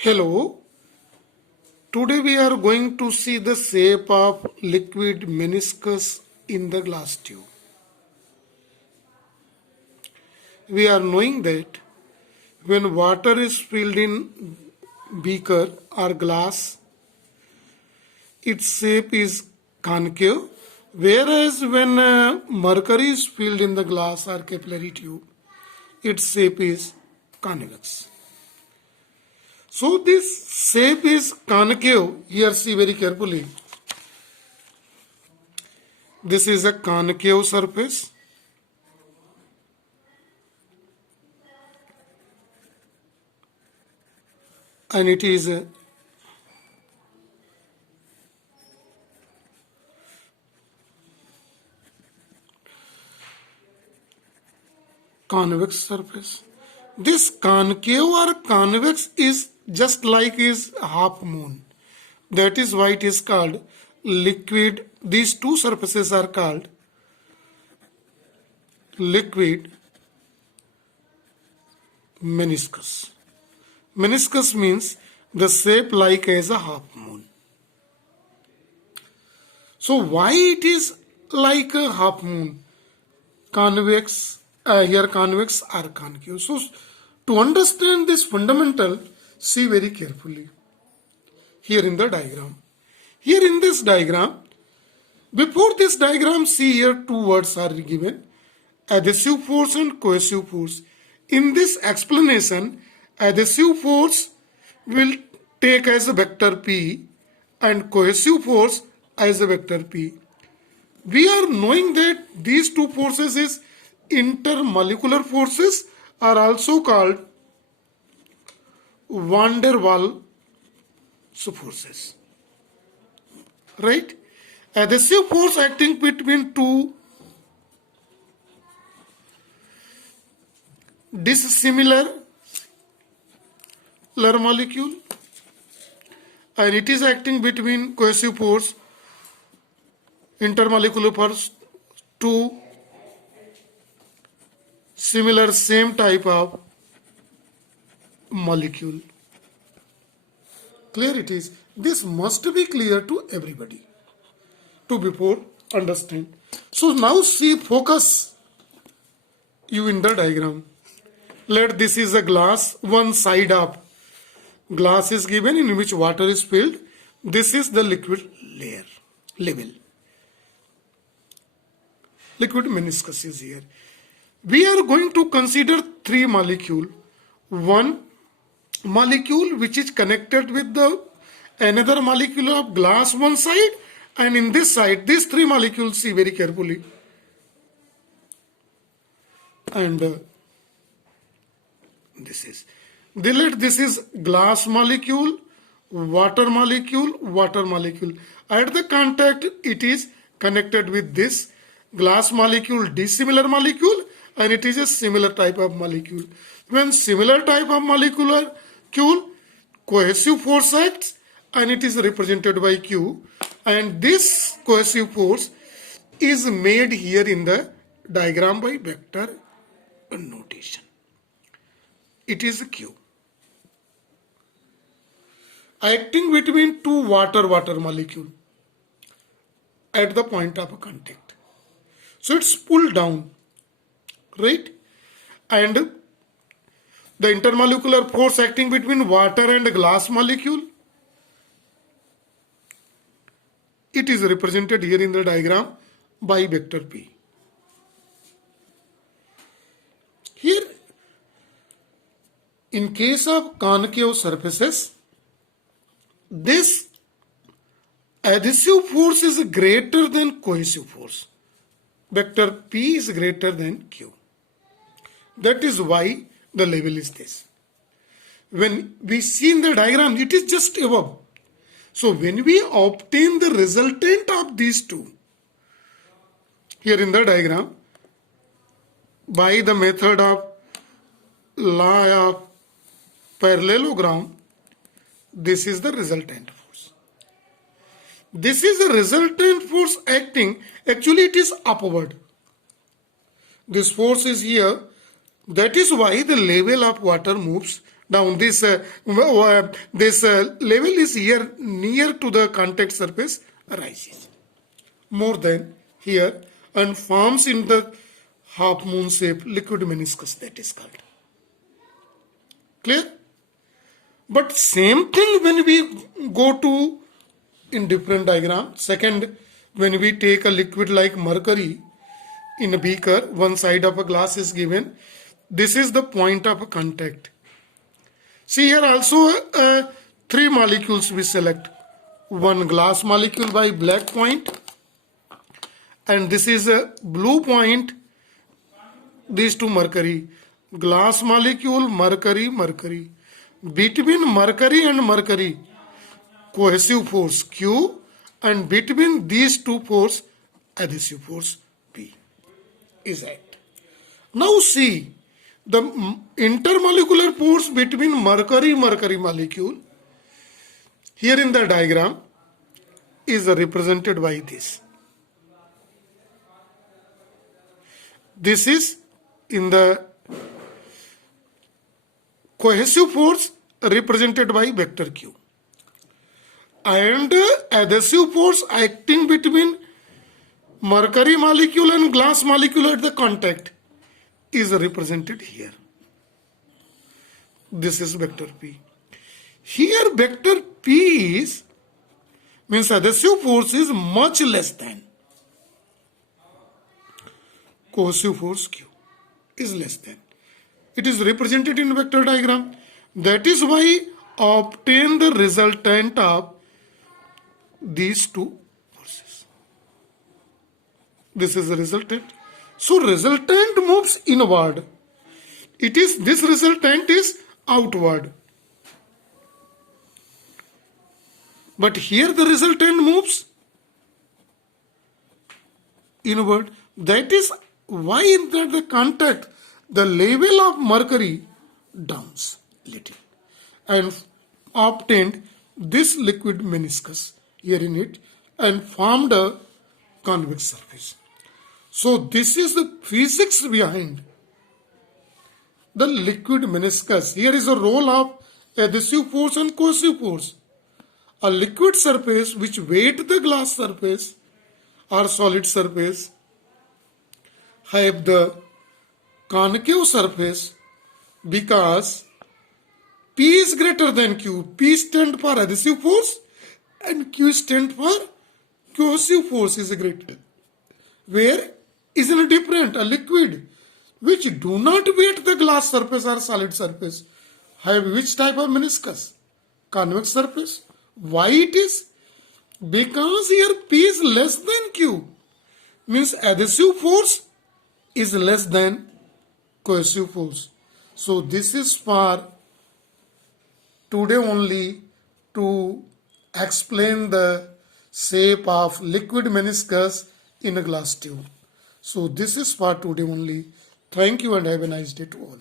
Hello, today we are going to see the shape of liquid meniscus in the glass tube. We are knowing that when water is filled in beaker or glass, its shape is concave, whereas when mercury is filled in the glass or capillary tube, its shape is convex. So this shape is concave. Here see very carefully. This is a concave surface. And it is a convex surface. This concave or convex is just like is half moon. That is why it is called liquid. These two surfaces are called liquid meniscus. Meniscus means the shape like as a half moon. So why it is like a half moon? Convex, here convex or concave. So to understand this fundamental, see very carefully here in the diagram. Here in this diagram, before this diagram, see here two words are given, adhesive force and cohesive force. In this explanation, adhesive force will take as a vector P and cohesive force as a vector P. We are knowing that these two forces is intermolecular forces are also called van der Waals forces. Right? Adhesive force acting between two dissimilar molecule, and it is acting between cohesive force intermolecular force two similar same type of molecule. Clear it is. This must be clear to everybody to before understand. So now see, focus you in the diagram. Let this is a glass, one side of glass is given in which water is filled. This is the liquid layer, level. Liquid meniscus is here. We are going to consider three molecules. One molecule which is connected with the another molecule of glass one side, and in this side, these three molecules, see very carefully. And this is glass molecule, water molecule, water molecule. At the contact, it is connected with this glass molecule, dissimilar molecule, and it is a similar type of molecule. When similar type of molecule, cohesive force acts, and it is represented by Q, and this cohesive force is made here in the diagram by vector notation. It is Q. Acting between two water molecule at the point of contact. So it's pulled down, right? And the intermolecular force acting between water and glass molecule, it is represented here in the diagram by vector P. Here, in case of concave surfaces, this adhesive force is greater than cohesive force. Vector P is greater than Q. That is why the level is this. When we see in the diagram, it is just above. So when we obtain the resultant of these two, here in the diagram, by the method of law of parallelogram, this is the resultant force. This is the resultant force acting, actually it is upward. This force is here. That is why the level of water moves down. This level is here near to the contact surface rises more than here and forms in the half moon shape liquid meniscus, that is called. Clear? But same thing when we go to in different diagram. Second, when we take a liquid like mercury in a beaker, one side of a glass is given. This is the point of contact. See here also three molecules we select. One glass molecule by black point, and this is a blue point. These two mercury. Glass molecule, mercury, mercury. Between mercury and mercury, cohesive force Q, and between these two force, adhesive force P is act. Now see, the intermolecular force between mercury molecule here in the diagram is represented by this. This is in the cohesive force represented by vector Q. And adhesive force acting between mercury molecule and glass molecule at the contact is represented here. This is vector P. Here vector P is means adhesive force is much less than cohesive force Q is less than. It is represented in vector diagram. That is why obtain the resultant of these two forces. This is the resultant. So resultant moves inward. This resultant is outward. But here the resultant moves inward. That is why in the contact the level of mercury downs little and obtained this liquid meniscus here in it and formed a convex surface. So this is the physics behind the liquid meniscus. Here is a role of adhesive force and cohesive force. A liquid surface which weight the glass surface or solid surface have the concave surface because P is greater than Q. P stands for adhesive force and Q stands for cohesive force is greater. Where is it different? A liquid which do not weight the glass surface or solid surface have which type of meniscus? Convex surface. Why it is? Because here P is less than Q. Means adhesive force is less than cohesive force. So this is for today only to explain the shape of liquid meniscus in a glass tube. So this is for today only. Thank you and have a nice day to all.